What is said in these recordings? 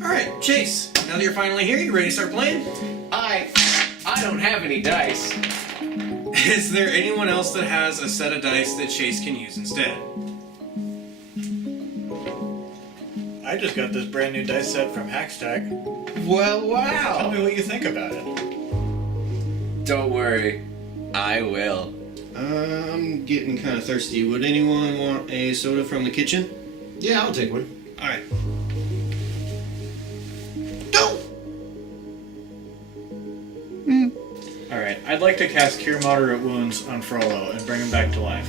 Alright, Chase, now that you're finally here, you ready to start playing? I don't have any dice. Is there anyone else that has a set of dice that Chase can use instead? I just got this brand new dice set from Haxtec. Well, wow. Tell me what you think about it. Don't worry, I will. I'm getting kind of thirsty. Would anyone want a soda from the kitchen? Yeah, I'll take one. Alright. Alright, I'd like to cast Cure Moderate Wounds on Frollo and bring him back to life.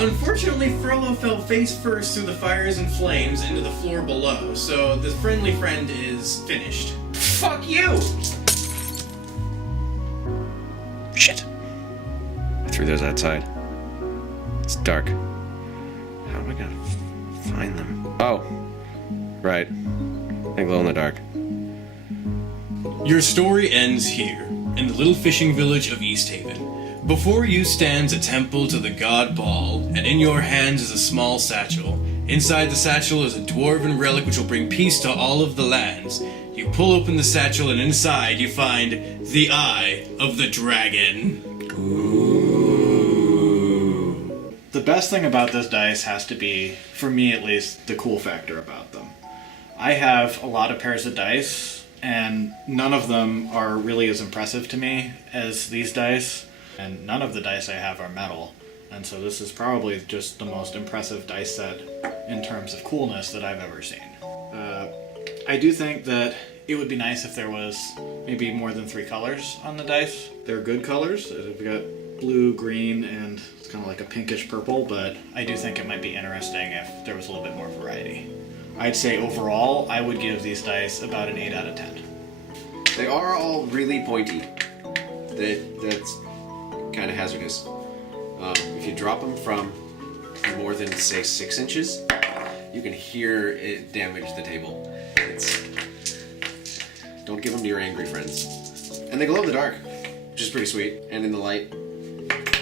Unfortunately, Frollo fell face first through the fires and flames into the floor below, so the friendly friend is finished. Fuck you! Shit. I threw those outside. It's dark. How am I gonna find them? Oh. Right. They glow in the dark. Your story ends here, in the little fishing village of East Haven. Before you stands a temple to the god Baal, and in your hands is a small satchel. Inside the satchel is a dwarven relic which will bring peace to all of the lands. You pull open the satchel and inside you find the Eye of the Dragon. Ooh. The best thing about this dice has to be, for me at least, the cool factor about them. I have a lot of pairs of dice, and none of them are really as impressive to me as these dice. And none of the dice I have are metal, and so this is probably just the most impressive dice set in terms of coolness that I've ever seen. I do think that it would be nice if there was maybe more than 3 colors on the dice. They're good colors. We've got blue, green, and it's kind of like a pinkish purple, but I do think it might be interesting if there was a little bit more variety. I'd say overall, I would give these dice about an 8 out of 10. They are all really pointy. That's kind of hazardous. If you drop them from more than, say, 6 inches, you can hear it damage the table. Don't give them to your angry friends. And they glow in the dark, which is pretty sweet, and in the light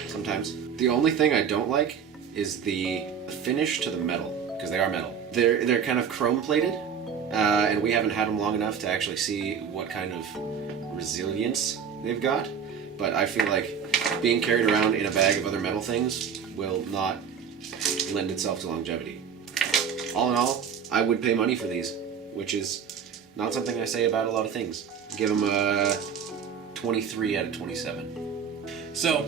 sometimes. The only thing I don't like is the finish to the metal, because they are metal. They're kind of chrome plated, and we haven't had them long enough to actually see what kind of resilience they've got. But I feel like being carried around in a bag of other metal things will not lend itself to longevity. All in all, I would pay money for these, which is not something I say about a lot of things. Give them a 23 out of 27. So,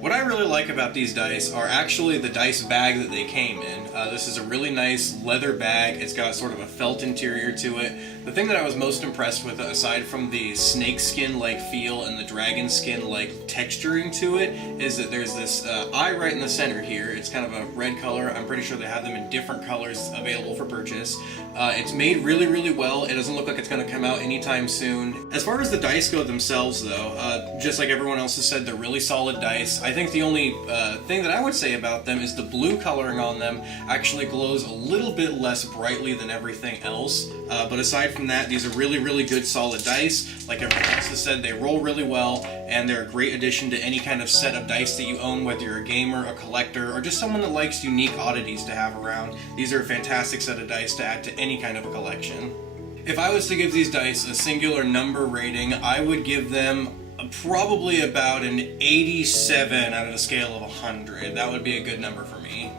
what I really like about these dice are actually the dice bag that they came in. This is a really nice leather bag. It's got sort of a felt interior to it. The thing that I was most impressed with, aside from the snake skin-like feel and the dragon skin-like texturing to it, is that there's this eye right in the center here. It's kind of a red color. I'm pretty sure they have them in different colors available for purchase. It's made really, really well. It doesn't look like it's going to come out anytime soon. As far as the dice go themselves, though, just like everyone else has said, they're really solid dice. I think the only thing that I would say about them is the blue coloring on them actually glows a little bit less brightly than everything else. But aside from that, these are really, really good solid dice. Like everyone else has said, they roll really well, and they're a great addition to any kind of set of dice that you own, whether you're a gamer, a collector, or just someone that likes unique oddities to have around. These are a fantastic set of dice to add to any kind of a collection. If I was to give these dice a singular number rating, I would give them probably about an 87 out of a scale of 100. That would be a good number for me.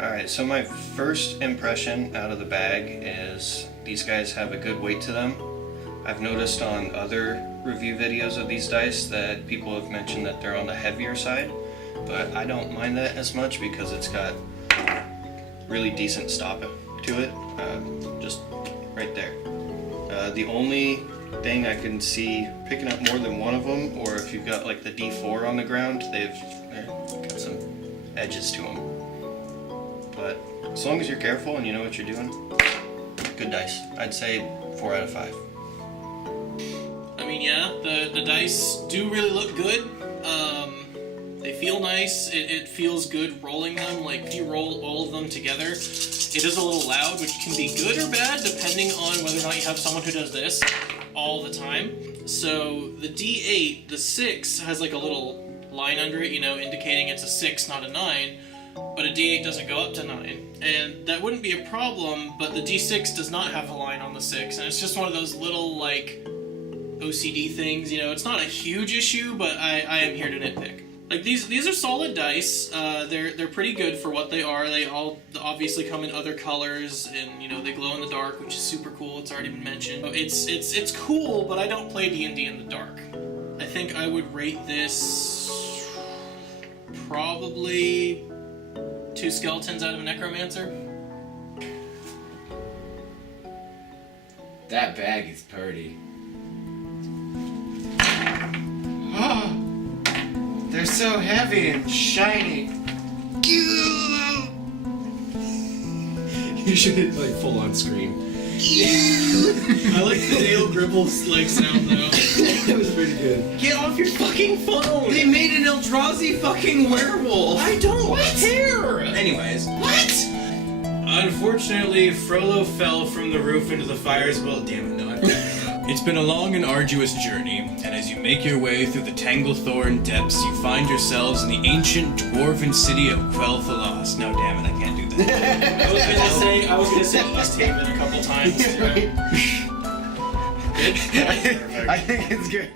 Alright, so my first impression out of the bag is these guys have a good weight to them. I've noticed on other review videos of these dice that people have mentioned that they're on the heavier side, but I don't mind that as much because it's got really decent stop to it, just right there. The only thing I can see picking up more than one of them, or if you've got like the D4 on the ground, they've got some edges to them. But as long as you're careful and you know what you're doing, good dice. I'd say 4 out of 5. I mean, yeah, the dice do really look good. They feel nice. It feels good rolling them. Like, if you roll all of them together, it is a little loud, which can be good or bad depending on whether or not you have someone who does this all the time. So the D8, the 6, has like a little line under it, you know, indicating it's a 6, not a 9. But a D8 doesn't go up to 9. And that wouldn't be a problem, but the D6 does not have a line on the 6. And it's just one of those little, like, OCD things. You know, it's not a huge issue, but I am here to nitpick. Like, these are solid dice. They're pretty good for what they are. They all obviously come in other colors, and, you know, they glow in the dark, which is super cool. It's already been mentioned. It's cool, but I don't play D&D in the dark. I think I would rate this probably 2 skeletons out of a necromancer. That bag is pretty. Oh, they're so heavy and shiny. You should hit, like, full-on scream. I like the Dale Gribble's like sound though. That was pretty good. Get off your fucking phone! They made an Eldrazi fucking werewolf! I don't care! Anyways, What? unfortunately, Frollo fell from the roof into the fires. Well, damn it, no, I'm It's been a long and arduous journey, and as you make your way through the Tanglethorn depths, you find yourselves in the ancient dwarven city of Quel'Thalas. No, damn it, I can't do that. I was gonna say East Haven a couple times. I think it's good.